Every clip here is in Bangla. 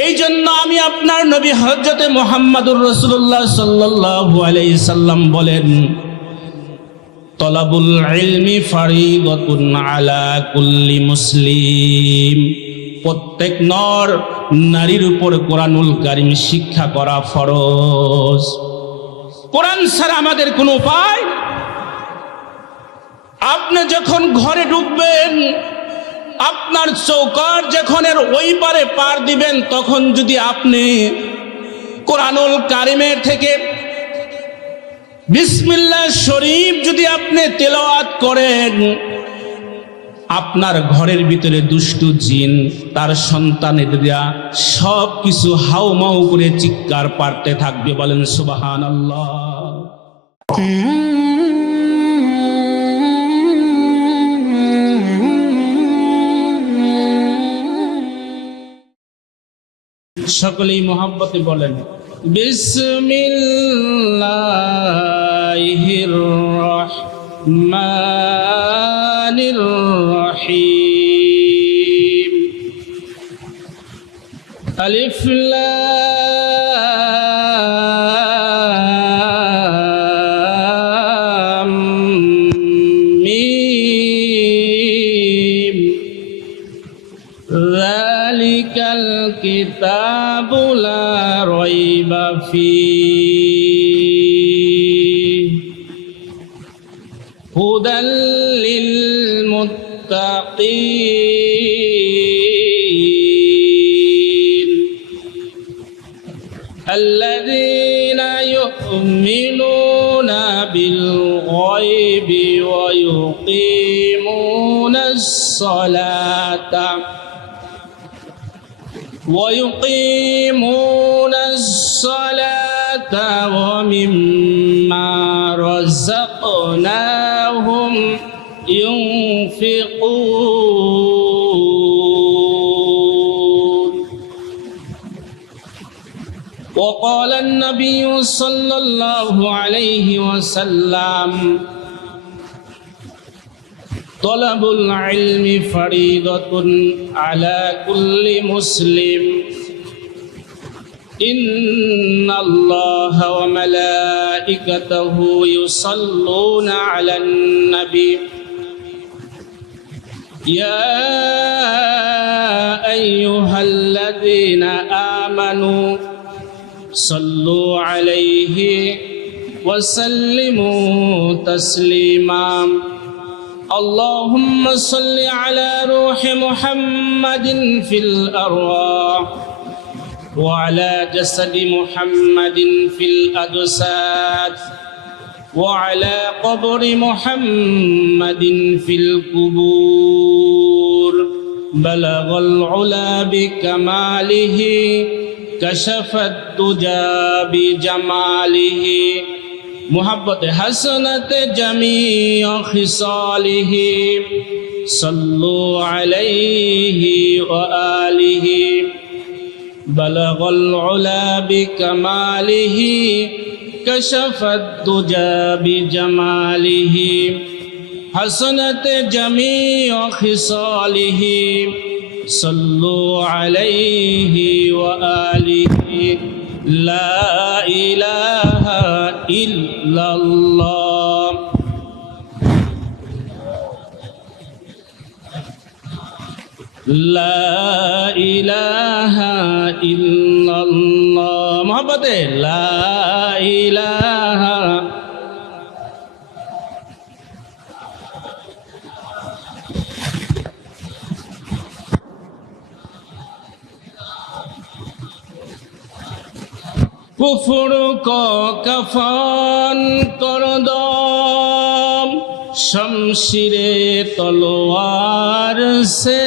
এই জন্য আমি আপনার নবী হযরতে মুহাম্মদুর রাসূলুল্লাহ সাল্লাল্লাহু আলাইহি সাল্লাম বলেন, তলাবুল ইলমি ফারিদাতুন আলা কুল্লি মুসলিম, প্রত্যেক নর নারীর উপর কোরআনুল কারীম শিক্ষা করা ফরজ। কোরআন ছাড়া আমাদের কোনো উপায়। আপনি যখন ঘরে ঢুকবেন, আপনার চৌকাঠ যখন এর ওই পারে পার দিবেন, তখন যদি আপনি কোরআনুল কারীমের থেকে বিসমিল্লাহ শরীফ যদি আপনি তেলাওয়াত করেন, আপনার ঘরের ভিতরে দুষ্টু জিন তার সন্তানেরা সব কিছু হাউমাউ করে চিৎকার পারতে থাকবে। বলেন সুবহানাল্লাহ। সকলেই মোহাব্বতে বলেন বিসমিল্লাহির রহমানির রহিম। আলিফ লাম মিম যালিকাল কিতাবু লা রাইবা ফীহি হুদাল লিল মুত্তাকিন আল্লাযীনা ইউমিনুনা বিল গায়বি ওয়া ইউকিমুনাস সালাতা ويقيمون الصلاة ومما رزقناهم ينفقون. وقال النبي صلى الله عليه وسلم طلب العلم فريضة على كل مسلم إن الله وملائكته يصلون على النبي يا أيها الذين آمنوا صلوا عليه وسلموا تسليما. اللهم صل على روح محمد في الأرواح وعلى جسد محمد في الأجساد وعلى قبر محمد في القبور. بلغ العلا بكماله كشف الدجى بجماله محبت حسنت جميع خصاله. صلوا عليه وآله. بلغ العلا بكماله كشف الدجى بجماله حسنت جميع خصاله. صلوا عليه وآله. لا إله إلا الله. لا إله إلا الله. محبت لا إله. কুফর को कफन कर दो शमशीरे तलवार से.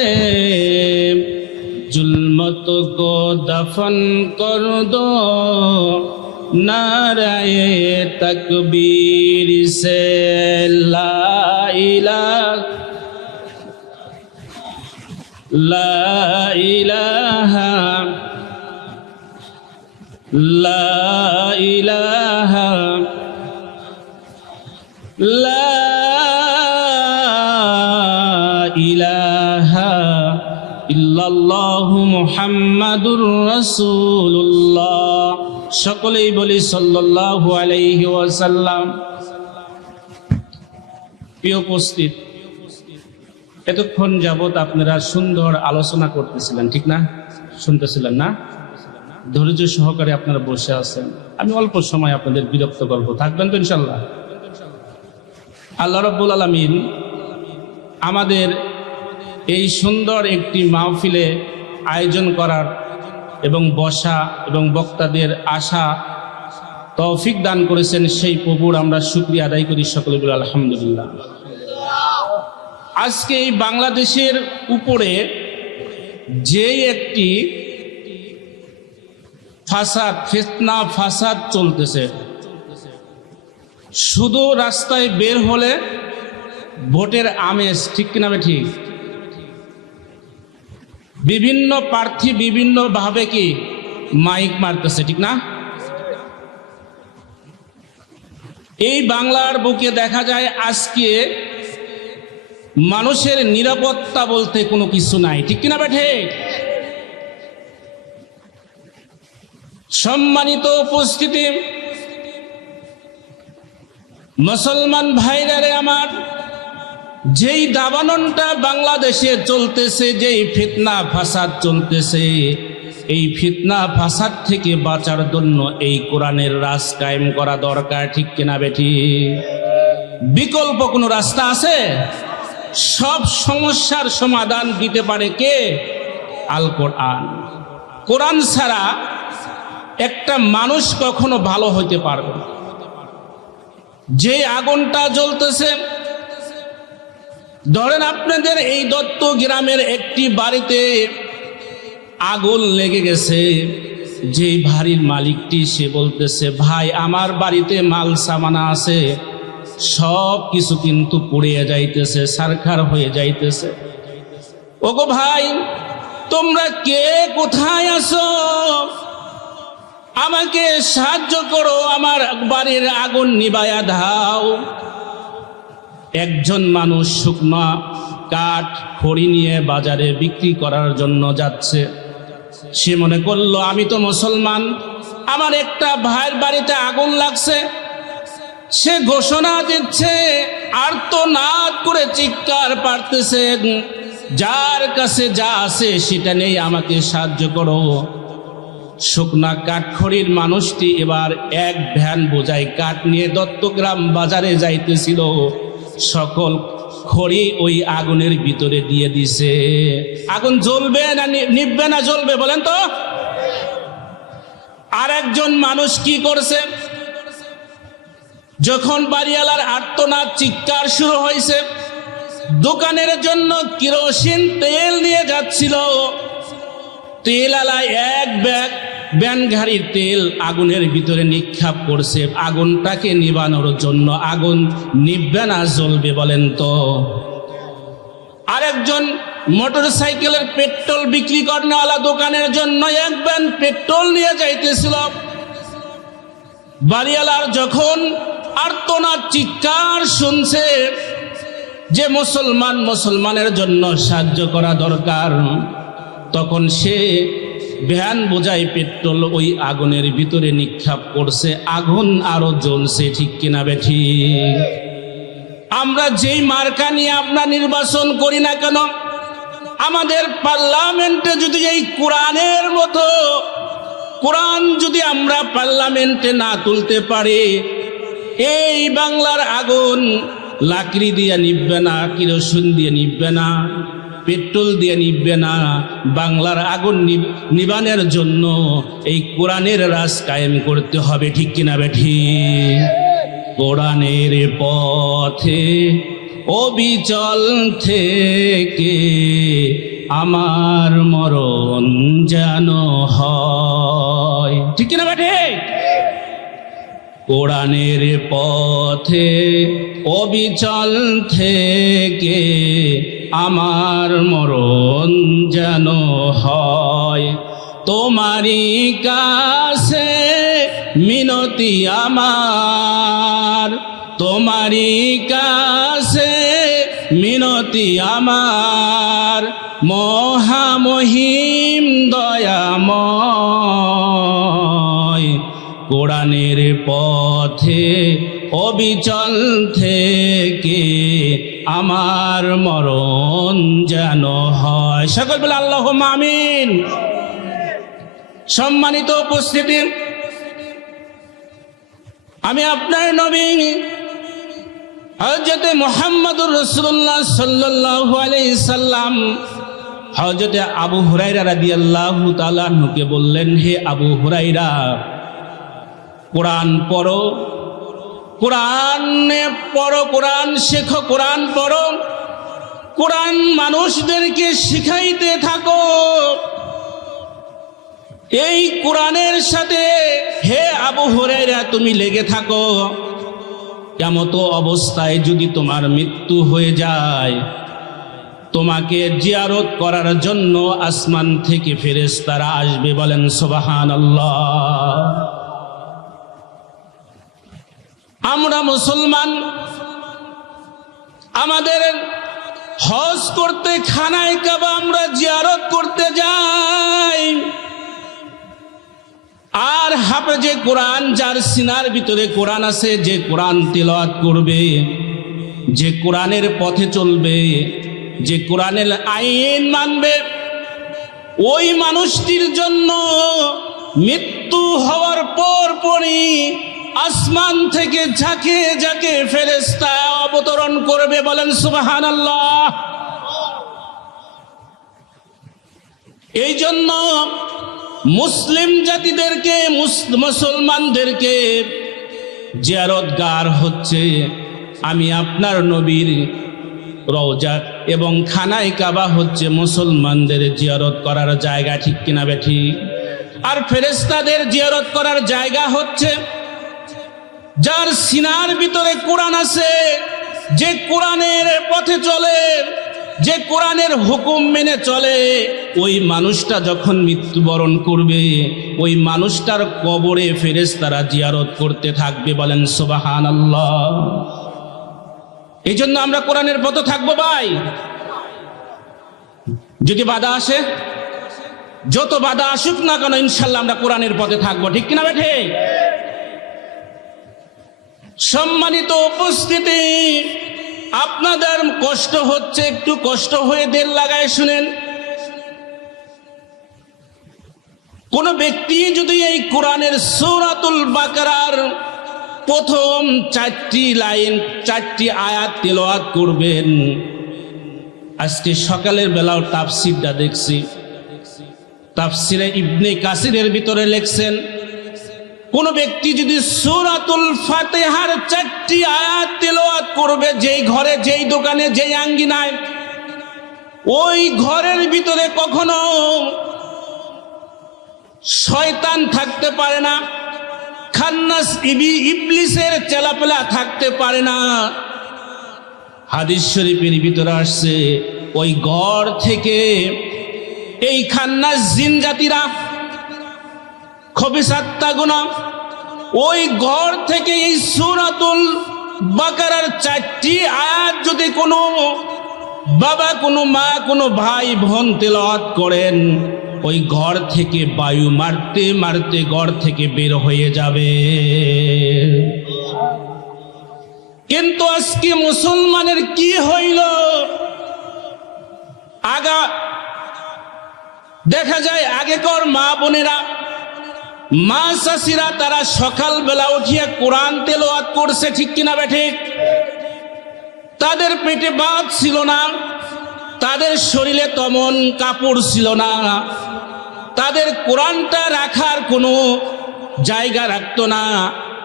जुल्मत को दफन कर दो नाराए तकबीर से. ला इलाहा لا إله لا إله إلا সাল্লাল্লাহু মুহাম্মাদুর রাসূলুল্লাহ। সকলেই বলি সাল্লাল্লাহু আলাইহি ওয়াসাল্লাম। প্রিয় উপস্থিত, এতক্ষণ যাবত আপনারা সুন্দর আলোচনা করতেছিলেন, ঠিক না? শুনতেছিলেন না? ধৈর্য সহকারে আপনারা বসে আছেন। আমি অল্প সময় আপনাদের বিরক্ত করব, থাকবেন তো ইনশাল্লাহ? আল্লাহ রাব্বুল আলামিন আমাদের এই সুন্দর একটি মাহফিলে আয়োজন করার এবং বসা এবং বক্তাদের আসা তৌফিক দান করেছেন, সেই প্রভুর আমরা শুকরিয়া আদায় করি। সকলে বলি আলহামদুলিল্লাহ। আজকে এই বাংলাদেশের উপরে যে একটি ফিতনা ফাসাদ চলতেছে, শুধু রাস্তায় বের হলে ভোটের আমেজ, ঠিক কিনা ঠিক? বিভিন্ন প্রার্থী বিভিন্ন ভাবে কি মাইক মারতেছে, ঠিক না? এই বাংলার বুকে দেখা যায় আজকে মানুষের নিরাপত্তা বলতে কোনো কিছু নাই, ঠিক কিনা ঠিক? সম্মানিত উপস্থিতি, মুসলমান ভাইরা রে আমার, যেই দাবাননটা বাংলাদেশে চলতেছে, যেই ফিতনা ফাসাদ চলতেছে, এই ফিতনা ফাসাদ থেকে বাঁচার জন্য এই কোরআনের রাজ কায়েম করা দরকার, ঠিক কিনা বেঠি? বিকল্প কোনো রাস্তা আছে? সব সমস্যার সমাধান দিতে পারে কে? আল কোরআন। কোরআন ছাড়া একটা মানুষ কখনো ভালো হইতে পারবে না। যে আগুনটা জ্বলতেছে, ধরেন আপনাদের এই দত্ত গ্রামের একটি বাড়িতে আগুন লেগে গেছে, যে বাড়ির মালিকটি সে বলতেছে, ভাই আমার বাড়িতে মাল সামানা আছে, সব কিছু কিন্তু পুড়িয়ে যাইতেছে, ছারখার হয়ে যাইতেছে। ওগো ভাই, তোমরা কে কোথায় আছো? আমাকে সাহায্য করো, আমার বাড়ির আগুন নিভায়া দাও। একজন মানুষ শুকনো কাঠ খড়ি নিয়ে বাজারে বিক্রি করার জন্য যাচ্ছে। সে মনে করলো আমি তো মুসলমান, আমার একটা ভাইয়ের বাড়িতে আগুন লাগছে। সে ঘোষণা দিচ্ছে, আর্তনাদ করে চিৎকার পারতেছে, যার কাছে যা আছে সেটা নেই, আমাকে সাহায্য করো। শুকনা কাঠখড়ির মানুষটি এবার এক ভ্যান বোঝাই কাঠ নিয়ে দত্তগ্রাম বাজারে যাইতেছিল। সকল খড়ি ওই আগুনের ভিতরে দিয়ে দিছে। আগুন জ্বলবে না নিভবে না জ্বলবে বলেন তো? আর একজন মানুষ কি করছে, যখন বাড়িওয়ালার আর্তনাদ চিৎকার শুরু হয়েছে, দোকানের জন্য কেরোসিন তেল নিয়ে যাচ্ছিল। তেলওয়ালা এক ব্যাগ ব্যানঘাড়ির তেল আগুনের ভিতরে নিক্ষেপ করছে আগুনটাকে নিবানোর জন্য। আগুন নিভবে না জ্বলবে বলেন তো? আরেকজন মোটর সাইকেলের পেট্রোল বিক্রি করানোওয়ালা দোকানের জন্য এক ব্যান পেট্রোল নিয়ে যাইতেছিল। বাড়িওয়ালার যখন আর্তনাদ চিৎকার শুনছে যে মুসলমানের জন্য সাহায্য করা দরকার, তখন সে ভ্যান বোঝাই পেট্রোল ওই আগুনের ভিতরে নিক্ষেপ করছে। আগুন আরো জ্বলছে, ঠিক কিনা বেঠি? আমরা যেই মার্কা নিয়ে আমরা নির্বাচন করি না কেন, আমাদের পার্লামেন্টে যদি এই কোরআনের মতো কোরআন যদি আমরা পার্লামেন্টে না তুলতে পারি, এই বাংলার আগুন লাকড়ি দিয়ে নিভবে না, কেরোসিন দিয়ে নিভবে না, পেট্রোল দিয়ে নিভবে না। বাংলার আগুন নিবানের জন্য এই কোরআনের রাজ কায়েম করতে হবে, ঠিক কিনা বেঠি? কোরআনের পথে অবিচল থেকে আমার মরণ যেন হয়, ঠিক কিনা বেঠি? কোরআনের পথে অবিচল থেকে আমার মরণ যেন হয়। তোমারই কাছে মিনতি আমার, তোমারই কাছে মিনতি আমার, মহামহিম কোরআনের পথে অবিচল থেকে আমার মরণ যেন হয়। সকল বলে আল্লাহুম্মা আমিন। সম্মানিত উপস্থিতি, আমি আপনার নবী হযরত মুহাম্মদুর রাসূলুল্লাহ সাল্লাল্লাহু আলাইহি সাল্লাম হযরত আবু হুরায়রা রাদিয়াল্লাহু তাআলা আনহুকে বললেন, হে আবু হুরায়রা, কোরআন পড়ো, কোরআনে পড়ো, কোরআন শেখো, কোরআন পড়ো, কোরআন মানুষদেরকে শিখাইতে থাকো। এই কোরআনের সাথে হে আবু হুরায়রা তুমি লেগে থাকো। কিয়ামত অবস্থায় যদি তোমার মৃত্যু হয়ে যায়, তোমাকে জিয়ারত করার জন্য আসমান থেকে ফেরেশতারা আসবে। বলেন সুবহানাল্লাহ। আমরা মুসলমান, আমাদের হজ করতে খানায় কাবা আমরা জিয়ারত করতে যাই, আর হাফেজে কোরআন যার সিনার ভিতরে কোরআন আছে, যে কোরআন তিলাওয়াত করবে, যে কোরআনের পথে চলবে, যে কোরআনের আইন মানবে, ওই মানুষটির জন্য মৃত্যু হওয়ার পরই আসমান থেকে ঝাঁকে ঝাঁকে ফেরেশতা অবতরণ করবে। বলেন সুবহানাল্লাহ। এই জন্য মুসলিম জাতিদেরকে, মুসলমানদেরকে জিয়ারতগার হচ্ছে আমি আপনার নবীর রওজা এবং খানায় কাবা হচ্ছে মুসলমানদের জিয়ারত করার জায়গা। ঠিক কিনা বেঠি? আর ফেরেশতাদের জিয়ারত করার জায়গা হচ্ছে যার সিনার ভিতরে কোরআন আছে, যে কোরআনের পথে চলে, যে কোরআনের হুকুম মেনে চলে। ওই মানুষটা যখন মৃত্যুবরণ করবে, ওই মানুষটার কবরে ফেরেশতারা জিয়ারত করতে থাকবে। বলেন সুবহানাল্লাহ। এই জন্য আমরা কোরআনের পথে থাকবো ভাই। যদি বাধা আসে, যত বাধা আসুক না কেন, ইনশাল্লাহ আমরা কোরআনের পথে থাকবো। ঠিক কিনা বেঠে? সম্মানিত উপস্থিতি, আপনাদের কষ্ট হচ্ছে, একটু কষ্ট হয়ে দিল লাগায় শুনেন। কোন ব্যক্তি যদি এই কোরআনের সূরাতুল বাকারার প্রথম 4টি লাইন, 4টি আয়াত তিলাওয়াত করবেন। আজকে সকালের বেলাও তাফসীরটা দেখছি, তাফসীরে ইবনে কাসিরের ভিতরে লিখছেন, কোন ব্যক্তি যদি সূরাতুল ফাতিহার 4টি আয়াত তিলাওয়াত করবে, যেই ঘরে, যেই দোকানে, যেই আঙ্গিনায়, ওই ঘরের ভিতরে কখনো শয়তান থাকতে পারে না, খান্নাস ইবলিসের চেলাপেলা থাকতে পারে না। হাদিস শরীফের ভিতরে আসছে, ওই ঘর থেকে এই খান্নাস জিন জাতিরা, খবিসাত্তাগুনা, ওই ঘর থেকে এই সূরাতুল বাকারার 4টি আয়াত যদি কোনো বাবা, কোনো মা, কোনো ভাই বোন তেলাওয়াত করেন, ওই ঘর থেকে বায়ু মারতে মারতে ঘর থেকে বের হয়ে যাবে। কিন্তু আজকে মুসলমানের কি হইল? দেখা যায় আগেকার মা বোনেরা, মা চাষিরা, তারা সকালবেলা উঠিয়ে কোরআন তেলাওয়াত করছে। ঠিক কিনা বেঠিক? তাদের পেটে ভাত ছিল না, তাদের শরীরে তেমন কাপড় ছিল না, তাদের কোরআনটা রাখার কোনো জায়গা রাখতো না।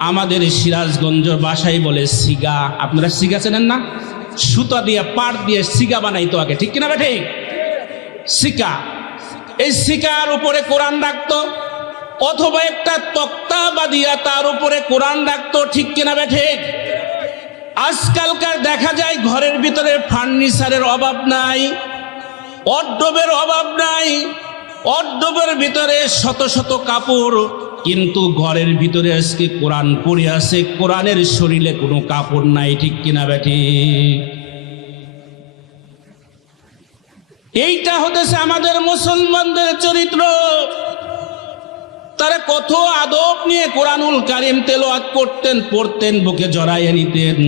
আমাদের সিরাজগঞ্জ ভাষায় বলে সিগা। আপনারা সিগা চেনেন না? সুতা দিয়ে, পাট দিয়ে সিগা বানাইতো আগে। ঠিক কিনা বেঠিক? সিকা, এই সিকার উপরে কোরআন রাখতো, অথবা একটা তক্তা বাঁধিয়া তার উপরে কোরআন রাখতো। ঠিক কিনা বেঠিক? আজকালকার দেখা যায় ঘরের ভিতরে ফার্নিচারের অভাব নাই, অড্ডবের অভাব নাই, অড্ডবের ভিতরে শত শত কাপড়, কিন্তু ঘরের ভিতরে আজকে কোরআন পড়ে আছে, কোরআনের শরীরে কোনো কাপড় নাই। ঠিক কিনা বেঠিক? এইটা হতেছে আমাদের মুসলমানদের চরিত্র। তারা কত আদব নিয়ে কোরআনুল কারীম তেলাওয়াত করতেন, পড়তেন, বুকে জড়াইয়ে নিতেন।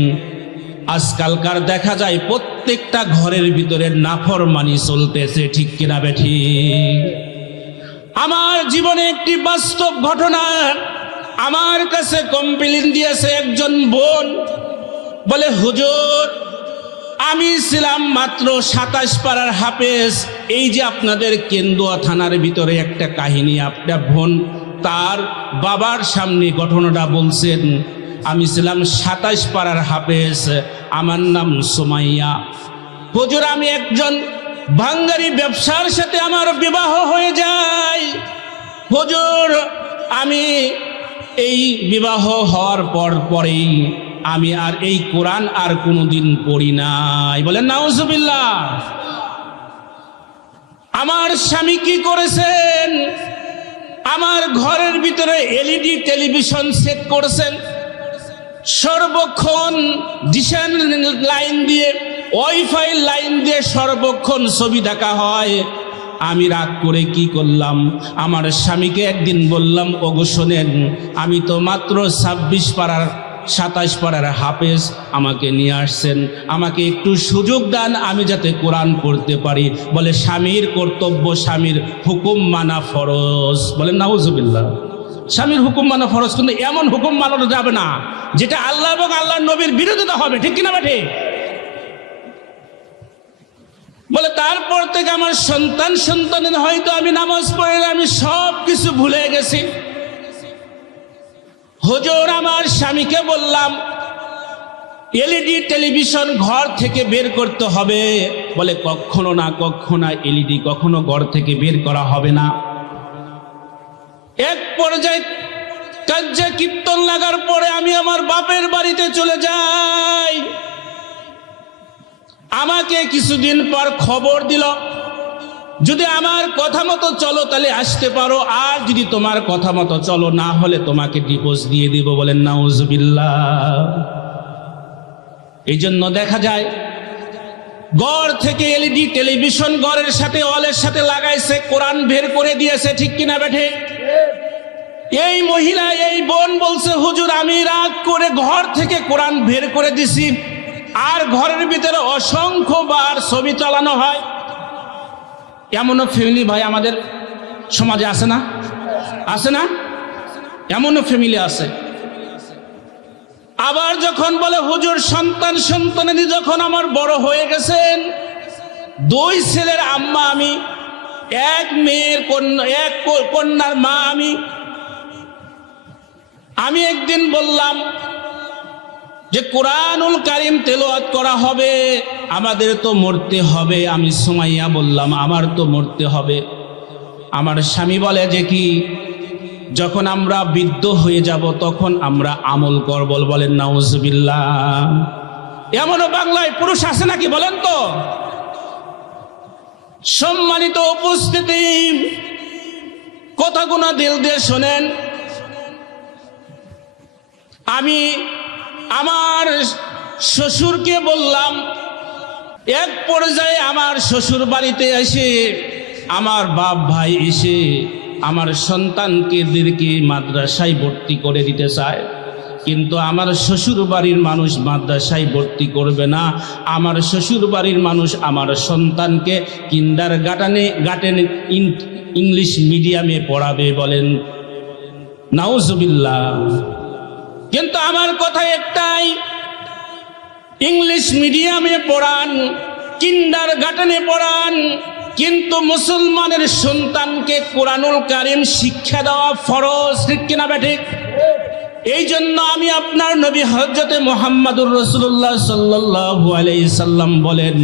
আজকালকার দেখা যায় প্রত্যেকটা ঘরের ভিতরে নাফরমানি চলতেছে, ঠিক কিনা বেঠিক? আমার জীবনে একটি বাস্তব ঘটনা আমার কাছে কমপ্লেইন দিয়েছে একজন বোন। বলে, হুজুর, আমি ছিলাম মাত্র 27 পারার হাফেজ। এই যে আপনাদের কেন্দুয়া থানার ভিতরে একটা কাহিনী, আপনার বোন তার বাবার সামনে ঘটনাটা বলছেন। আমি ছিলাম 27 পারার হাফেজ, আমার নাম সুমাইয়া। হুজুর, আমি একজন ভাঙ্গারি ব্যবসার সাথে আমার বিবাহ হয়ে যায়। হুজুর, আমি এই বিবাহ হওয়ার পরেই আমি আর এই কোরআন আর কোনোদিন পড়ি নাই। বলেন নাউজুবিল্লাহ। আমার স্বামী কি করেছেন? আমার ঘরের ভিতরে এলইডি টেলিভিশন সেট করেছেন, সর্বক্ষণ ডিশের লাইন দিয়ে, ওয়াইফাই লাইন দিয়ে সর্বক্ষণ ছবি দেখা হয়। আমি রাগ করে কি করলাম, আমার স্বামীকে একদিন বললাম, ওগো শোনেন, আমি তো মাত্র 26 পারার 27 পারার হাফেজ, আমাকে নিয়ে আসছেন, আমাকে একটু সুযোগ দেন, আমি যাতে কোরআন পড়তে পারি। বলে, স্বামীর কর্তব্য, স্বামীর হুকুম মানা ফরজ। বলেন নাউজুবিল্লাহ। স্বামীর হুকুম মানা ফরজ, কিন্তু এমন হুকুম মানানো যাবে না যেটা আল্লাহ এবং আল্লাহর নবীর বিরোধিতা হবে, ঠিক কিনা বেঠে? বলে, তারপর থেকে আমার সন্তানের হয়তো আমি নামাজ পড়ে আমি সব কিছু ভুলে গেছি। হুজুর, আমার স্বামীকে বললাম এলইডি টেলিভিশন ঘর থেকে বের করতে হবে। বলে, কখনো না, কখনো এলইডি কখনো ঘর থেকে বের করা হবে না। এক পর্যায়ে কাজ্জা কীর্তন লাগার পরে আমি আমার বাপের বাড়িতে চলে যাই। আমাকে কিছুদিন পর খবর দিল, যদি আমার কথা মতো চলো তাহলে আসতে পারো, আর যদি তোমার কথা মতো চলো না হলে তোমাকে ডিভোর্স দিয়ে দিব। বলেন নাউজুবিল্লাহ। এই জন্য দেখা যায় ঘর থেকে এলইডি টেলিভিশন ঘরের সাথে, ওয়ালের সাথে লাগাইছে, কোরআন বের করে দিয়েছে, ঠিক কিনা বেঠে? এই মহিলা, এই বোন বলছে, হুজুর, আমি রাগ করে ঘর থেকে কোরআন বের করে দিছি, আর ঘরের ভিতরে অসংখ্যবার ছবি চালানো হয়। এমনও ফ্যামিলি ভাই আমাদের সমাজে আছে না? আছে না? এমনও ফ্যামিলি আছে। আবার যখন বলে, হুজুর, সন্তানেরই যখন আমার বড় হয়ে গেছেন, 2 ছেলের আম্মা আমি, এক মেয়ের কন্যা, এক কন্যার মা আমি একদিন বললাম যে কোরআনুল কারীম তেলাওয়াত করা হবে, আমাদের তো মরতে হবে। আমি সুমাইয়া বললাম, আমার তো মরতে হবে। আমার স্বামী বলে যে কি, যখন আমরা বৃদ্ধ হয়ে যাব তখন আমরা আমল করব। বলেন নাউজুবিল্লাহ। এমনও বাংলায় পুরুষ আছে নাকি বলেন তো? সম্মানিত উপস্থিতি, কথাগুলো দিল দিয়ে শোনেন। আমি আমার শ্বশুরকে বললাম, এক পর্যায়ে আমার শ্বশুর বাড়িতে এসে আমার বাপ ভাই এসে আমার সন্তানদেরকে মাদ্রাসায় ভর্তি করে দিতে চায়, কিন্তু আমার শ্বশুর বাড়ির মানুষ মাদ্রাসায় ভর্তি করবে না। আমার শ্বশুর বাড়ির মানুষ আমার সন্তানকে কিন্ডারগার্টেনে ইংলিশ মিডিয়ামে পড়াবে। বলেন নাউজুবিল্লাহ। কিন্তু আমার কথা একটাই, ইংলিশ মিডিয়ামে পড়ান, কিন্ডারগার্টেনে পড়ান, কিন্তু মুসলমানের সন্তানকে কোরআনুল কারীম শিক্ষা দেওয়া ফরজ, ঠিক কিনা বেঠিক? এই জন্য আমি আপনার নবী হযরতে মুহাম্মদুর রাসূলুল্লাহ সাল্লাল্লাহু আলাইহি সাল্লাম বলেন,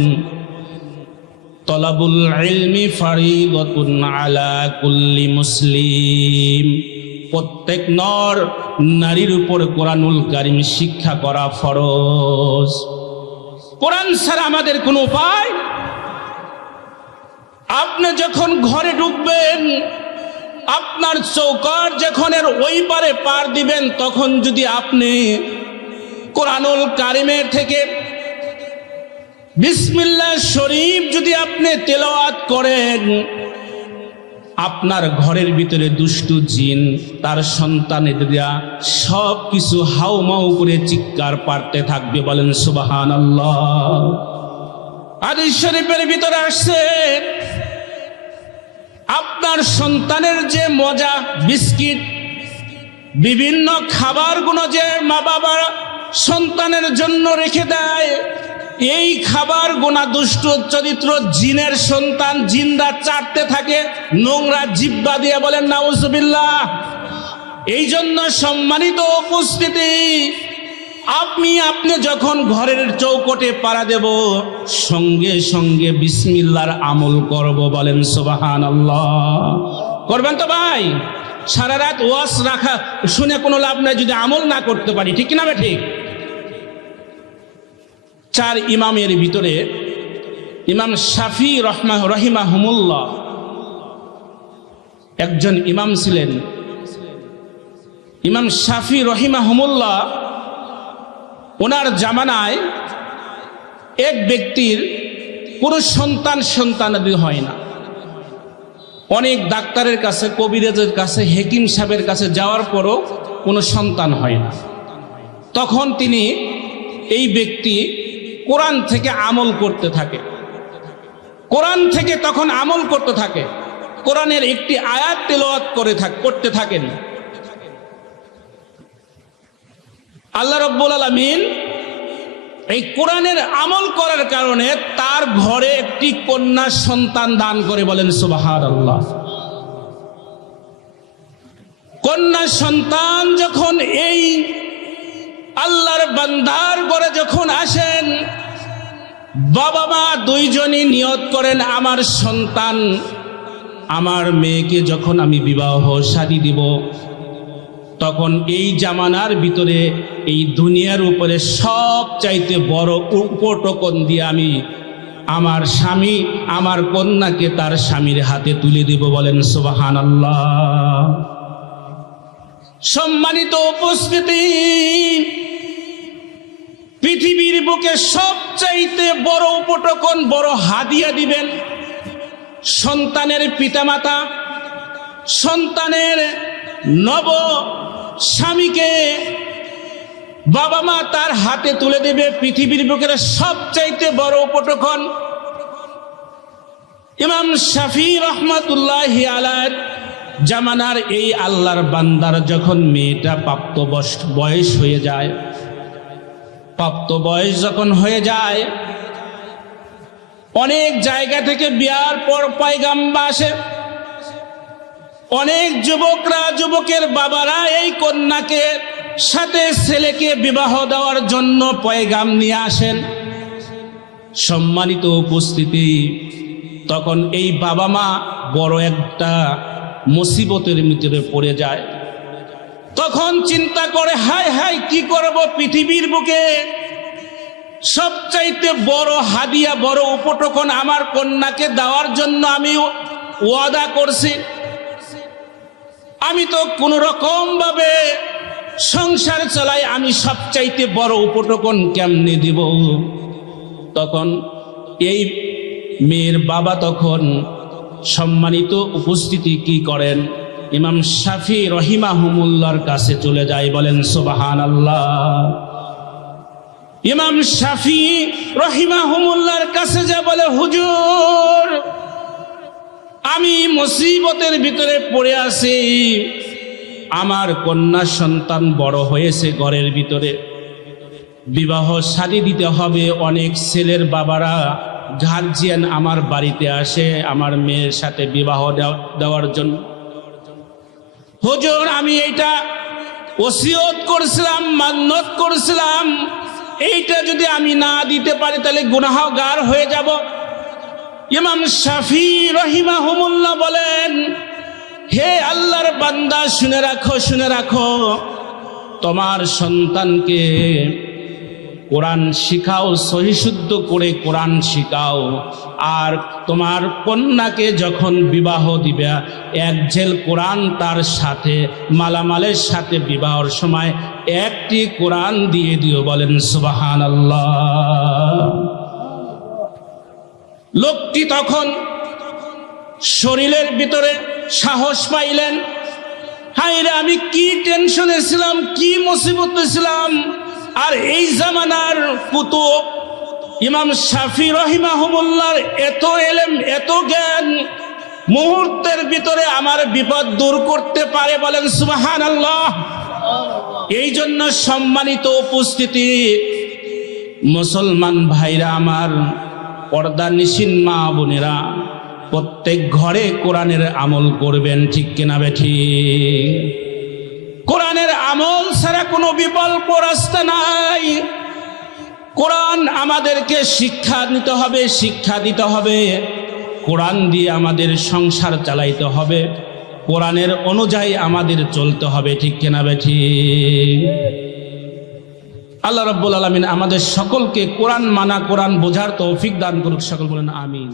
তলাবুল ইলমি ফারিদাতুন আলা কুল্লি মুসলিম। প্রত্যেক নর নারীর উপর কোরআনুল কারীম শিক্ষা করা ফরজ। কোরআন ছাড়া আমাদের কোনো উপায়। আপনি যখন ঘরে ঢুকবেন, আপনার চৌকাঠ যখন এর ওই পারে পার দিবেন, তখন যদি আপনি কোরআনুল কারীমের থেকে বিসমিল্লাহ শরীফ যদি আপনি তেলাওয়াত করেন, আপনার ঘরের ভিতরে দুষ্টু জিন তার সন্তানেরা সব কিছু হাউমাউ করে চিৎকার পারতে থাকবে, বলেন সুবহানাল্লাহ। হাদিস শরীফের ভিতরে আসছে, আপনার সন্তানের যে মজা বিস্কিট বিভিন্ন খাবারগুলো যে মা বাবা সন্তানের জন্য রেখে দেয়, এই খাবার গোনা দুষ্ট চরিত্র জিনের সন্তান জিনরা চাটতে থাকে নোংরা জিহ্বা দিয়ে, বলেন নাউজুবিল্লাহ। এই জন্য সম্মানিত উপস্থিতি, আপনি যখন ঘরের চৌকটে পাড়া দেব সঙ্গে সঙ্গে বিসমিল্লাহর আমল করব, বলেন সুবহানাল্লাহ। করবেন তো ভাই? সারা রাত ওয়াজ রাখা শুনে কোনো লাভ নাই যদি আমল না করতে পারি, ঠিক না ঠিক? চার ইমামের ভিতরে ইমাম শাফি রহিমাহুমুল্লাহ একজন ইমাম ছিলেন। ইমাম শাফি রহিমাহুমুল্লাহ ওনার জামানায় এক ব্যক্তির কোনো সন্তানাদি হয় না। অনেক ডাক্তারের কাছে, কবিরাজের কাছে, হেকিম সাহেবের কাছে যাওয়ার পরও কোনো সন্তান হয় না। তখন তিনি, এই ব্যক্তি কোরআন থেকে আমল করতে থাকে। কোরআন থেকে তখন আমল করতে থাকে, কোরআনের একটি আয়াত তেলাওয়াত করতে থাকেন। আল্লাহ রাব্বুল আলামিন এই কোরআনের আমল করার কারণে তার ঘরে একটি কন্যা সন্তান দান করে, বলেন সুবহানাল্লাহ। কন্যা সন্তান যখন এই আল্লাহর বান্দার ঘরে যখন আসেন, বাবা মা দুইজনই নিয়ত করেন, আমার সন্তান, আমার মেয়েকে যখন আমি বিবাহ শাদী দিব, তখন এই জামানার ভিতরে এই দুনিয়ার উপরে সব চাইতে বড় উপটকন দিয়ে আমি আমার স্বামী, আমার কন্যাকে তার স্বামীর হাতে তুলে দেব, বলেন সুবহানাল্লাহ। সম্মানিত উপস্থিতি, পৃথিবীর বুকে সবচাইতে বড় উপটকন, বড় হাদিয়া দিবেন সন্তানের পিতামাতা। সন্তানের নব স্বামীকে বাবা মা তার হাতে তুলে দেবে, পৃথিবীর বুকের সবচাইতে বড় উপটকন। ইমাম শাফি রহমাতুল্লাহি আলাইহি জামানার এই আল্লাহর বান্দার যখন মেয়েটা প্রাপ্ত বয়স হয়ে যায়, প্রাপ্ত বয়স যখন হয়ে যায়, অনেক জায়গা থেকে বিয়ার পর পয়গাম্বা আসে। অনেক যুবকের বাবারা এই কন্যাকে সাথে ছেলেকে বিবাহ দেওয়ার জন্য পয়গাম নিয়ে আসেন। সম্মানিত উপস্থিতি, তখন এই বাবা মা বড় একটা মুসিবতের ভিতরে পড়ে যায়। তখন চিন্তা করে, হায় হায় কি করব, পৃথিবীর বুকে সবচাইতে বড় হাদিয়া, বড় উপটকন আমার কন্যাকে দেওয়ার জন্য আমি ওয়াদা করছি। আমি তো কোন রকম ভাবে সংসার চালাই, আমি সবচাইতে বড় উপটকন কেমনে দিব? তখন এই মেয়ের বাবা তখন, সম্মানিত উপস্থিতি, কি করেন? ইমাম শাফি রহিমাহুমুল্লাহর কাছে চলে যায়, বলেন সুবহানাল্লাহ। ইমাম শাফি রহিমাহুমুল্লাহর কাছে যা বলে, হুজুর, আমি মুসিবতের ভিতরে পড়ে আছি, আমার কন্যা সন্তান বড় হয়েছে ঘরের ভিতরে, বিবাহ শাদী দিতে হবে। অনেক ছেলের বাবারা, গার্জিয়ান আমার বাড়িতে আসে আমার মেয়ের সাথে বিবাহ দেওয়ার জন্য। হুজুর, আমি এইটা ওসিয়ত করছিলাম, মান্নত করছিলাম, এইটা যদি আমি না দিতে পারি তাহলে গুনাহগার হয়ে যাব। ইমাম শাফি রহিমাহুমুল্লাহ বলেন, হে আল্লাহর বান্দা, শুনে রাখো, শুনে রাখো, তোমার সন্তানকে কোরআন শিখাও, সহিশুদ্ধ করে কোরআন শিখাও। আর তোমার কন্যাকে যখন বিবাহ দিবে, এক ঝেল কোরআন তার সাথে মালামালের সাথে বিবাহর সময় একটি কোরআন দিয়ে দিও, বলেন সুবহানাল্লাহ। লোকটি তখন শরীরের ভিতরে সাহস পাইলেন, হায়রে আমি কি টেনশনে ছিলাম, কি মুসিবতে ছিলাম। আর এই জামানার কুতুব ইমাম শাফি রহিমাহুমুল্লাহর এত ইলম, এত জ্ঞান, মুহূর্তের ভিতরে আমার বিপদ দূর করতে পারে, বলেন সুবহানাল্লাহ। এই জন্য সম্মানিত উপস্থিতি, মুসলমান ভাইরা আমার, পর্দা নিশিন মা বোনেরা, প্রত্যেক ঘরে কোরআনের আমল করবেন, ঠিক কিনা বেঠিক? কোরআনের আমল ছাড়া কোনো বিকল্প রাস্তা নাই। কোরআন আমাদেরকে শিক্ষা নিতে হবে, শিক্ষা দিতে হবে। কোরআন দিয়ে আমাদের সংসার চালাইতে হবে, কোরআনের অনুযায়ী আমাদের চলতে হবে, ঠিক কিনা বেঠিক? আল্লাহ রাব্বুল আলামিন আমাদের সকলকে কোরআন মানা, কোরআন বোঝার তৌফিক দান করুক। সকল বলেন আমিন।